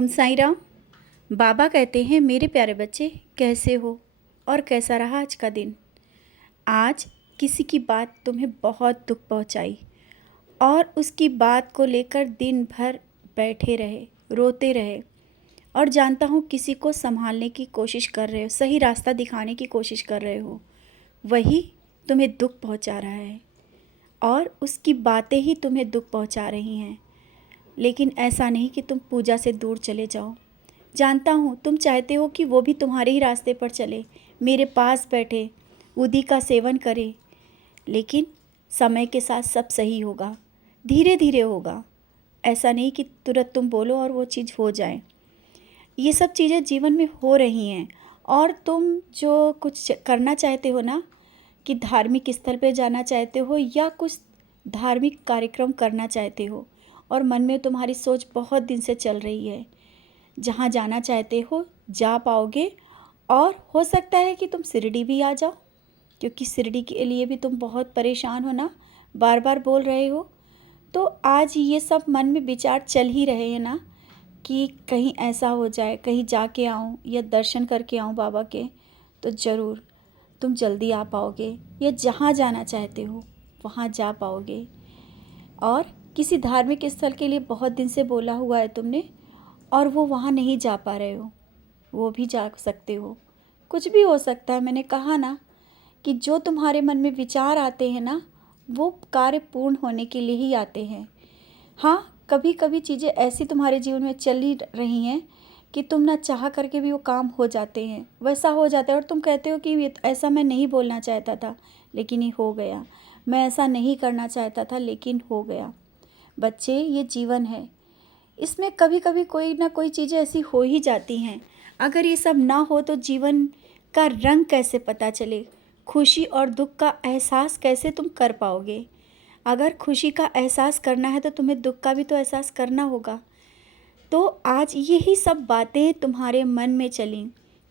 ओम साईं राम। बाबा कहते हैं, मेरे प्यारे बच्चे कैसे हो और कैसा रहा आज का दिन। आज किसी की बात तुम्हें बहुत दुख पहुंचाई और उसकी बात को लेकर दिन भर बैठे रहे, रोते रहे। और जानता हूँ किसी को संभालने की कोशिश कर रहे हो, सही रास्ता दिखाने की कोशिश कर रहे हो, वही तुम्हें दुख पहुंचा रहा है और उसकी बातें ही तुम्हें दुख पहुंचा रही हैं। लेकिन ऐसा नहीं कि तुम पूजा से दूर चले जाओ। जानता हूँ तुम चाहते हो कि वो भी तुम्हारे ही रास्ते पर चले, मेरे पास बैठे, उदी का सेवन करे। लेकिन समय के साथ सब सही होगा, धीरे धीरे होगा। ऐसा नहीं कि तुरंत तुम बोलो और वो चीज़ हो जाए। ये सब चीज़ें जीवन में हो रही हैं और तुम जो कुछ करना चाहते हो ना, कि धार्मिक स्थल पे जाना चाहते हो या कुछ धार्मिक कार्यक्रम करना चाहते हो और मन में तुम्हारी सोच बहुत दिन से चल रही है, जहाँ जाना चाहते हो जा पाओगे। और हो सकता है कि तुम शिरडी भी आ जाओ, क्योंकि शिरडी के लिए भी तुम बहुत परेशान हो ना, बार बार बोल रहे हो। तो आज ये सब मन में विचार चल ही रहे हैं ना कि कहीं ऐसा हो जाए, कहीं जाके आऊँ या दर्शन करके आऊँ बाबा के, तो ज़रूर तुम जल्दी आ पाओगे या जहाँ जाना चाहते हो वहाँ जा पाओगे। और किसी धार्मिक स्थल के लिए बहुत दिन से बोला हुआ है तुमने और वो वहाँ नहीं जा पा रहे हो, वो भी जा सकते हो। कुछ भी हो सकता है। मैंने कहा ना कि जो तुम्हारे मन में विचार आते हैं ना, वो कार्य पूर्ण होने के लिए ही आते हैं। हाँ, कभी कभी चीज़ें ऐसी तुम्हारे जीवन में चल ही रही हैं कि तुम ना चाह करके भी वो काम हो जाते हैं, वैसा हो जाता है और तुम कहते हो कि ऐसा मैं नहीं बोलना चाहता था लेकिन ये हो गया, मैं ऐसा नहीं करना चाहता था लेकिन हो गया। बच्चे, ये जीवन है, इसमें कभी कभी कोई ना कोई चीज़ें ऐसी हो ही जाती हैं। अगर ये सब ना हो तो जीवन का रंग कैसे पता चले, खुशी और दुख का एहसास कैसे तुम कर पाओगे। अगर खुशी का एहसास करना है तो तुम्हें दुख का भी तो एहसास करना होगा। तो आज यही सब बातें तुम्हारे मन में चलीं,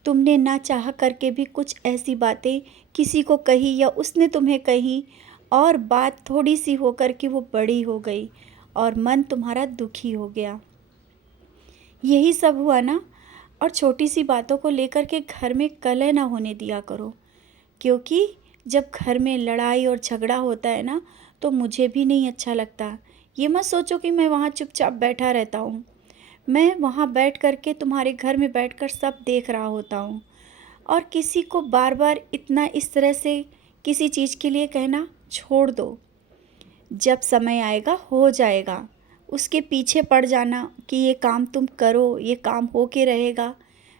तुमने ना चाह करके भी कुछ ऐसी बातें किसी को कही या उसने तुम्हें कही और बात थोड़ी सी होकर के वो बड़ी हो गई और मन तुम्हारा दुखी हो गया। यही सब हुआ ना। और छोटी सी बातों को लेकर के घर में कलह ना होने दिया करो, क्योंकि जब घर में लड़ाई और झगड़ा होता है ना, तो मुझे भी नहीं अच्छा लगता। ये मत सोचो कि मैं वहाँ चुपचाप बैठा रहता हूँ। मैं वहाँ बैठ कर के तुम्हारे घर में बैठकर सब देख रहा होता हूँ। और किसी को बार बार इतना इस तरह से किसी चीज़ के लिए कहना छोड़ दो। जब समय आएगा हो जाएगा, उसके पीछे पड़ जाना कि ये काम तुम करो, ये काम हो के रहेगा।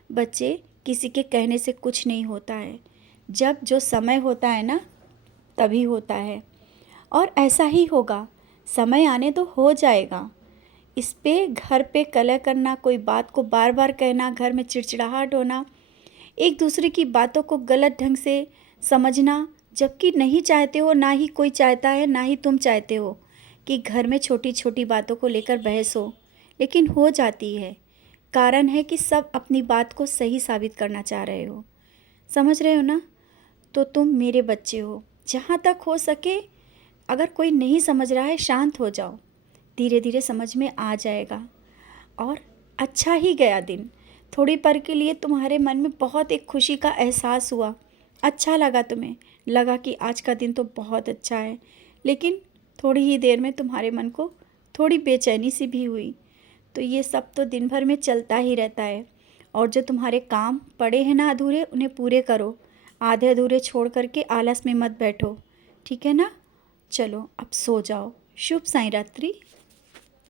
बच्चे, किसी के कहने से कुछ नहीं होता है। जब जो समय होता है ना, तभी होता है और ऐसा ही होगा। समय आने तो हो जाएगा। इस पे घर पे कलह करना, कोई बात को बार बार कहना, घर में चिड़चिड़ाहट होना, एक दूसरे की बातों को गलत ढंग से समझना, जबकि नहीं चाहते हो, ना ही कोई चाहता है, ना ही तुम चाहते हो कि घर में छोटी छोटी बातों को लेकर बहस हो, लेकिन हो जाती है। कारण है कि सब अपनी बात को सही साबित करना चाह रहे हो। समझ रहे हो ना। तो तुम मेरे बच्चे हो, जहाँ तक हो सके अगर कोई नहीं समझ रहा है शांत हो जाओ, धीरे धीरे समझ में आ जाएगा। और अच्छा ही गया दिन। थोड़ी पल के लिए तुम्हारे मन में बहुत एक खुशी का एहसास हुआ, अच्छा लगा, तुम्हें लगा कि आज का दिन तो बहुत अच्छा है। लेकिन थोड़ी ही देर में तुम्हारे मन को थोड़ी बेचैनी सी भी हुई। तो ये सब तो दिन भर में चलता ही रहता है। और जो तुम्हारे काम पड़े हैं ना अधूरे, उन्हें पूरे करो। आधे अधूरे छोड़ करके आलस में मत बैठो, ठीक है ना। चलो अब सो जाओ। शुभ साईं रात्रि।